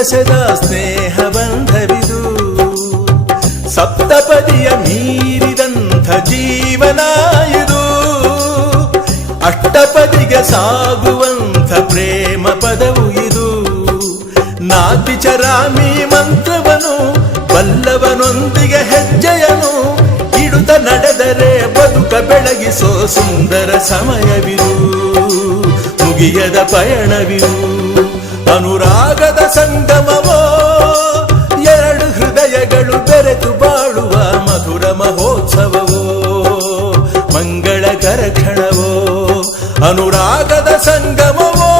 ಬೆಸೆದ ಸ್ನೇಹ ಬಂಧವಿದು. ಸಪ್ತಪದಿಯ ಮೀರಿದಂಥ ಜೀವನ ಇದು. ಅಷ್ಟಪದಿಗೆ ಸಾಗುವಂಥ ಪ್ರೇಮ ಪದವು ಇದು. ನಾತಿಚರಾಮಿ ಮಂತ್ರವನು ಬಲ್ಲವನೊಂದಿಗೆ ಹೆಜ್ಜೆಯನು ಇಡುತ್ತ ನಡೆದರೆ ಬದುಕ ಬೆಳಗಿಸೋ ಸುಂದರ ಸಮಯವಿರು. ಮುಗಿಯದ ಪಯಣವಿರು. ಅನುರಾಗದ ಸಂಗಮವೋ, ಎರಡು ಹೃದಯಗಳು ಬೆರೆತು ಬಾಳುವ ಮಧುರ ಮಹೋತ್ಸವವೋ, ಮಂಗಳಕರ ಕ್ಷಣವೋ, ಅನುರಾಗದ ಸಂಗಮವೋ.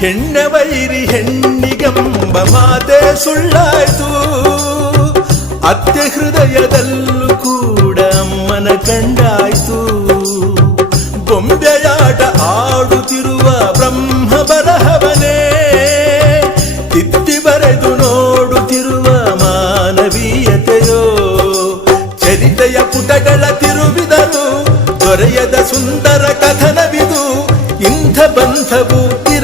ಹೆಣ್ಣ ವೈರಿ ಹೆಣ್ಣಿಗೆಂಬ ಮಾತೆ ಸುಳ್ಳಾಯ್ತು. ಅತ್ತೆ ಹೃದಯದಲ್ಲೂ ಕೂಡ ಅಮ್ಮನ ಕಂಡಾಯ್ತು. ಗೊಂಬೆಯಾಟ ಆಡುತ್ತಿರುವ ಬ್ರಹ್ಮ ಬರಹವನೇ ತಿದ್ದಿ ಬರೆದು ನೋಡುತ್ತಿರುವ ಮಾನವೀಯತೆಯೋ. ಚರಿತೆಯ ಪುಟಗಳ ತಿರುವಿದರು ದೊರೆಯದ ಸುಂದರ ಕಥನವಿದು. ಇಂಥ ಬಂಧವು